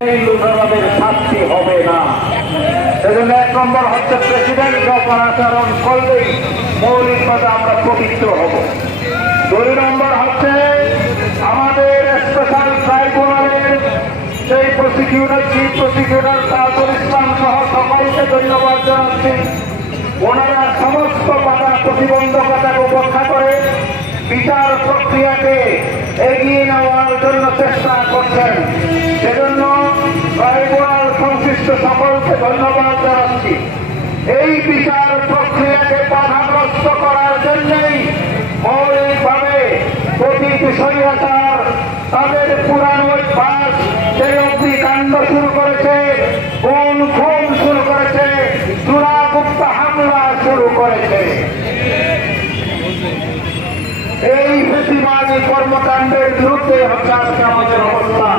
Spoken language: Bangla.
আমাদের শাস্তি হবে না। সেজন্য ১ নম্বর হচ্ছে প্রেসিডেন্ট আচরণ করলেই মৌলিকভাবে আমরা পবিত্র হব। ২ নম্বর হচ্ছে আমাদের স্পেশাল ট্রাইব্যুনালের সেই prosecutor chief prosecutor Tajul Islam সহ সকলকে ধন্যবাদ জানাচ্ছি। ওনারা সমস্ত বাধা প্রতিবন্ধকতাকে উপেক্ষা করে বিচার প্রক্রিয়াকে এগিয়ে নেওয়ার জন্য চেষ্টা করছেন। সেজন্য ট্রাইব্যুনাল সংশ্লিষ্ট সকলকে ধন্যবাদ জানাচ্ছি। এই বিচার প্রক্রিয়াকে বাধাগ্রস্ত করার জন্যই মৌলিকভাবে প্রতি বিষয়াচার তাদের পুরানো অভ্যাস সেই অগ্নিকাণ্ড শুরু করেছে, খুন শুরু করেছে, চূড়াগুপ্ত হামলা শুরু করেছে। এই ফেসিবাদী কর্মকাণ্ডের বিরুদ্ধে হচ্ছে আজকে আমাদের অবস্থা।